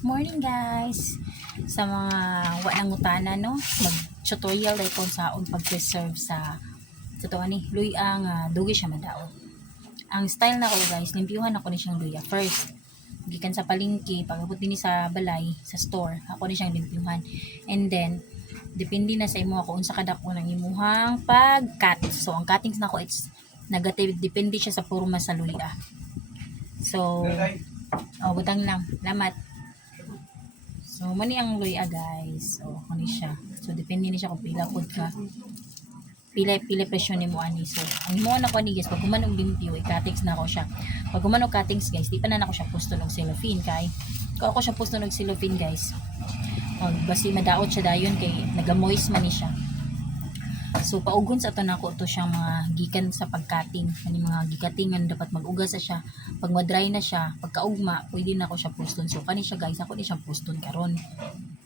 Morning guys! Sa mga walang utana no, mag-tutorial day ko sa pag-preserve sa to ani luya nga dugi siya madaot. Ang style na ko guys, limpyuhan ako ni siyang luya first. Gikan sa palengke, pagabot din sa balay, sa store, ako ni siyang limpyuhan. And then depende na sa imo ako unsa kadako nang imuhang pag-cut. So ang cuttings nako it's negative, depende siya sa porma sa luya. So butang lang. Lamat. So, mani ang luya guys. So, kani siya. So, depende ni siya kung pila pod ka. Pila presyon ni mo ani. So, ang mo na ko ni guys, pag gumanog limpyo, i-cuttings na ako siya. Pag gumanog cuttings guys, di pa na ako siya pusto ng cellophane kay. Kung ako siya pusto ng cellophane guys, basi madaot siya dayon kay nagamoist man ni siya. So, paugon sa ato nako to siyang mga gikan sa pagcutting. Kani mga gikatingan dapat mag-ugas sa siya. Pag ma-dry na siya, pagkaugma, pwede na ako siya puston. So, kani siya guys, ako ni siyang puston karon.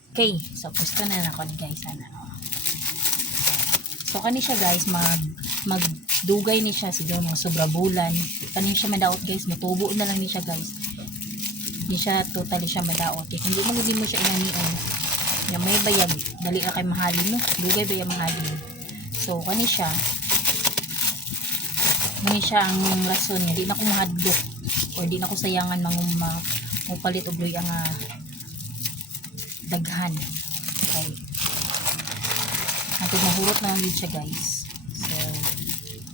Okay, so puston na ako ni guys ana. So, kani siya guys, magdugay ni siya siguro mga sobra bulan. Kani siya madaot guys, matubo na lang ni siya guys. Hindi siya totally siya madaot. Kung hindi mo siya inanian, ya may bayag, dali na kay mahalin no. Dugay bayag mahalin. So, kani siya ang rason niya. Di na ko mahadlok or di na ko sayangan mapalit og luya nga daghan. Okay. Ato mahurot na din siya guys. So,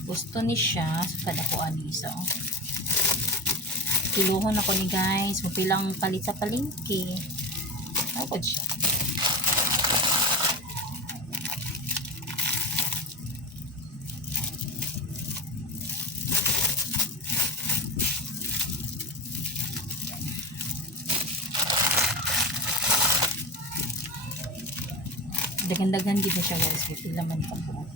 gusto ni siya. So, kada ko ani isa. Kiluhon ako ni guys. Mapilang palit sa palengke. Ako siya. Dagan-dagan din siya guys, pila man pa po.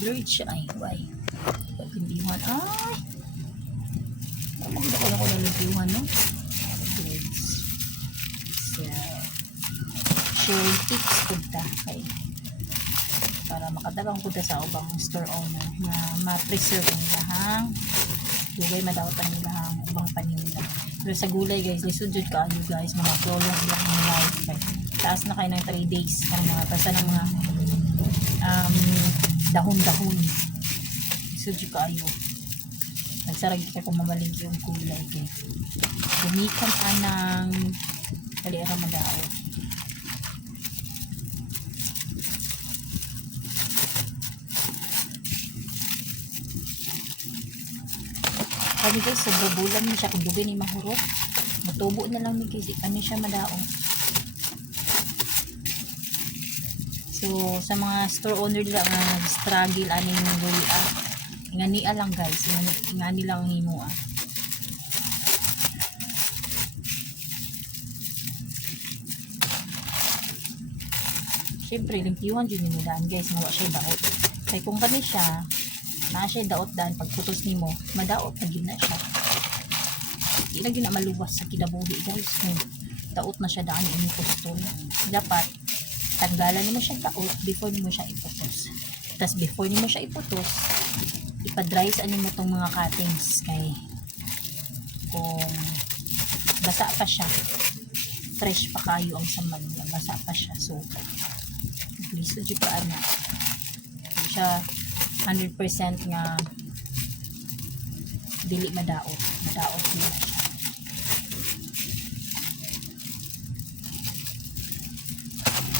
Blurred siya ay, why? Pagpindihan, ay! Maganda ko na ko nalimpihan, no? Goods. So, sharing tips po ta. Okay. Para makadagang po ta sa ubang store owner na ma-preserve ang ilahang dugay madawat ang ilahang ubang paninda. Pero sa gulay guys, lisod jud kaayo guys, mga prolong ilang life. Okay. Taas na kayo ng 3 days. Ang mga basta ng mga dahon-dahon. Sudyo kaayo. Nagsarag ka kung mamalig yung kulay. Okay. Gumikan ka ng kalira madao. Kami guys, sa bubulan mo siya kung dugay ni mahurot. Matubo na lang ni guys. Ano siya madao. So, sa mga store owner lang struggle aning luya. Ingani lang guys, ingani lang himo. Syempre, limpyuhan jud nimo daan guys, nga wa siya daot. Kay kung kani siya, na siya daot daan pagputos nimo, madaot na gyud na siya. Di na gyud na maluwas sa kinabuhi guys. Daot na siya daan ini pustol. Dapat tanggalan mo siya daot before mo siya iputos. Tapos before mo siya iputos, ipa-dry sa mo tong mga cuttings kay kung basa pa siya, fresh pa kayo ang samad niya, basa pa siya. So, liso dyan pa na. Hindi siya 100% nga dili madaot. Madaot niya siya.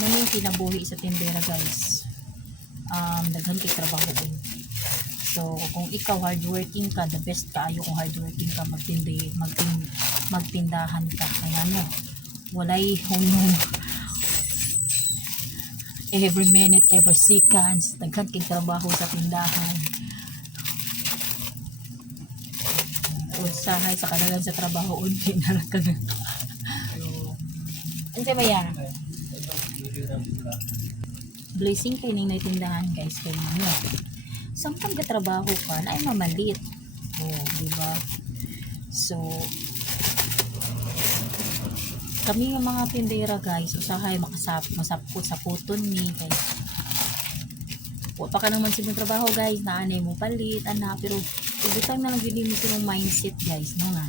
Muna yung kinabuhi sa tindera guys. Daghan kay trabaho ko. So kung ikaw hardworking ka, the best kaayo kung hardworking ka magtindahan ka. Kaya ano, walay hunong every minute, every seconds, daghan kay trabaho sa tindahan. Usahay sa kanalan sa trabaho unti na lang ka. Ano ba yan? blessing kay ning tindahan guys kay mo. Samtang gatrabaho ka na ay mamalit. Oh, di ba? So kami nga mga tindera guys, usahay masapot sa puton ni kay wa pa ka naman sa mong trabaho guys, naanay mo palit, ana, pero ibutang na lang yun mo sinong mindset guys, no nga.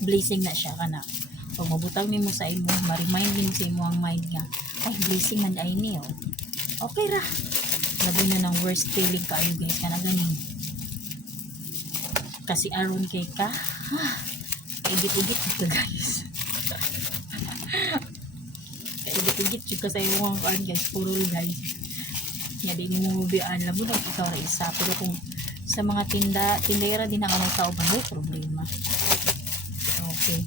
Blessing na siya kana. Pag mabutang nimo sa imo, ma-remind nimo sa imo ang mind nga, ay blessing man ay ni oh. Okay ra. Labi na ng worst feeling kayo guys, kana ganing. Kasi aron kay ka, kaigit-igit ka guys. Kaigit-igit jud ka sa imo ang kuan guys, puro guys. Nga di mo mubian lang mo na ikaw ra isa, pero kung sa mga tindera din ang anong tao ba may problema. Okay.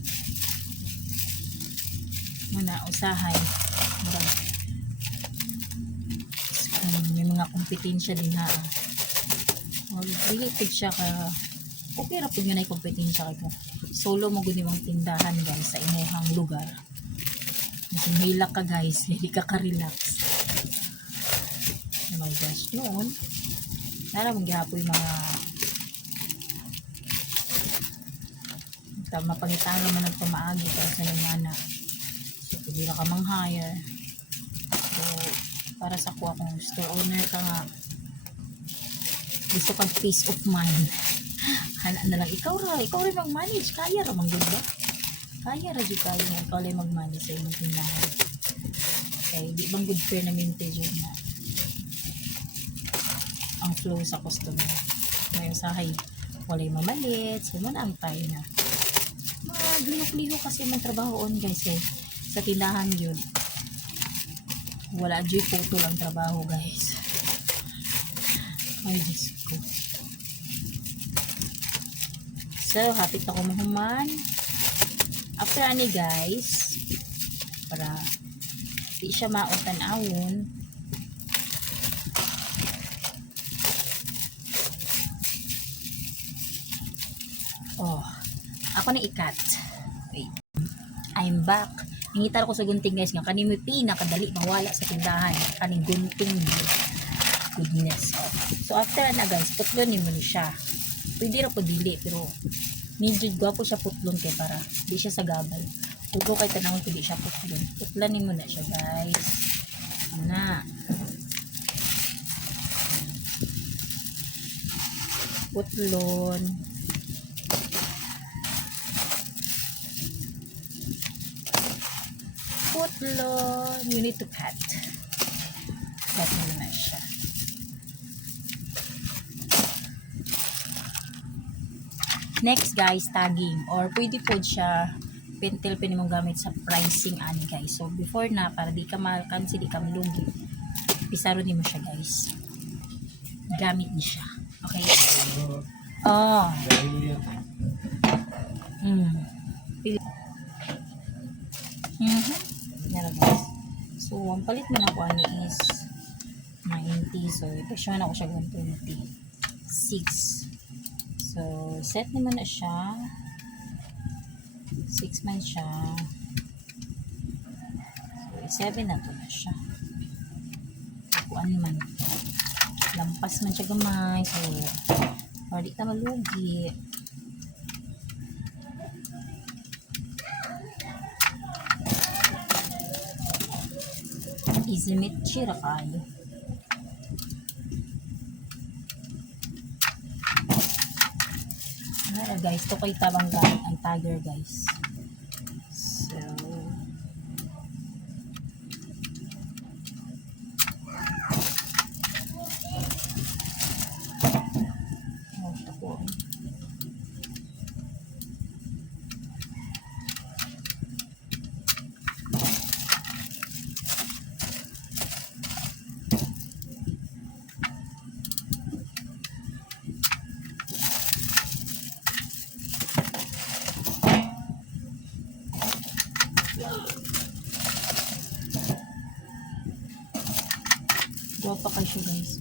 Muna usahay. Murag may mga kompetensya din ha. Mag-related siya ka. Okay ra pud yun ay kompetensya kay ko. Solo mo gud imong tindahan guys sa imong lugar. Kasi hilak ka guys, hindi ka ka-relax. Oh my gosh, noon naramang gihapoy mga mapangitan naman ng tumaagi para sa nangana. So pwede na ka mang-hire. So para sa kuha kung store owner ka nga, gusto kang peace of mind, hana na lang ikaw rin mag-manage, kaya ra man gud ba? Kaya ra jud kayo nga ikaw lang mag-manage sa imong tindahan. Kaya di bang good fair na mintage yun na ang flow sa customer. Ngayon sahay, walay mamalit, so ang tayo na. Maglihok-lihok kasi may trabaho on guys eh. Sa tindahan yun. Wala dyan photo lang trabaho guys. Ay, Diyos ko. So, hapit ako mahuman. After ani guys, para di siya mautan-awon, oh, ako na ikat. Wait. I'm back. Nangitar ko sa gunting guys nga kanimo pinakadali mawala sa tindahan. Kaning gunting. Goodness. Oh. So after na guys, putlon ni mo siya. Pwede ra po dili pero medyo gwapo siya putlon kay para di siya sa gabal. Ugo kay tanawon pwede siya putlon. Putlan ni mo na siya guys. Na. Putlon. Putlon. You need to cut. Cut mo na siya. Next guys, tagging. Or pwede po siya pentel pwede mong gamit sa pricing ani guys. So before na, para di ka makansi, di ka malugi, pisaro din mo siya guys. Gamit niya siya. Okay? Oh. Yan guys. So, ang palit mo na ko ano is 90. So, ipasyon na ko siya 126. So, set naman na siya. 6 man siya. So, 7 na to na siya. Kuan man. Lampas man siya gamay. So, para di ka malugi. Easy meat chira kayo. Ano guys, to kay tabang gamit ang tagger guys. So gawa pa kayo guys.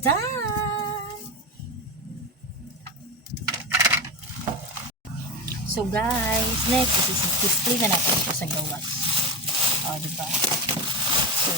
done! So guys, next is display na natin siya sa gawas. O, diba? So,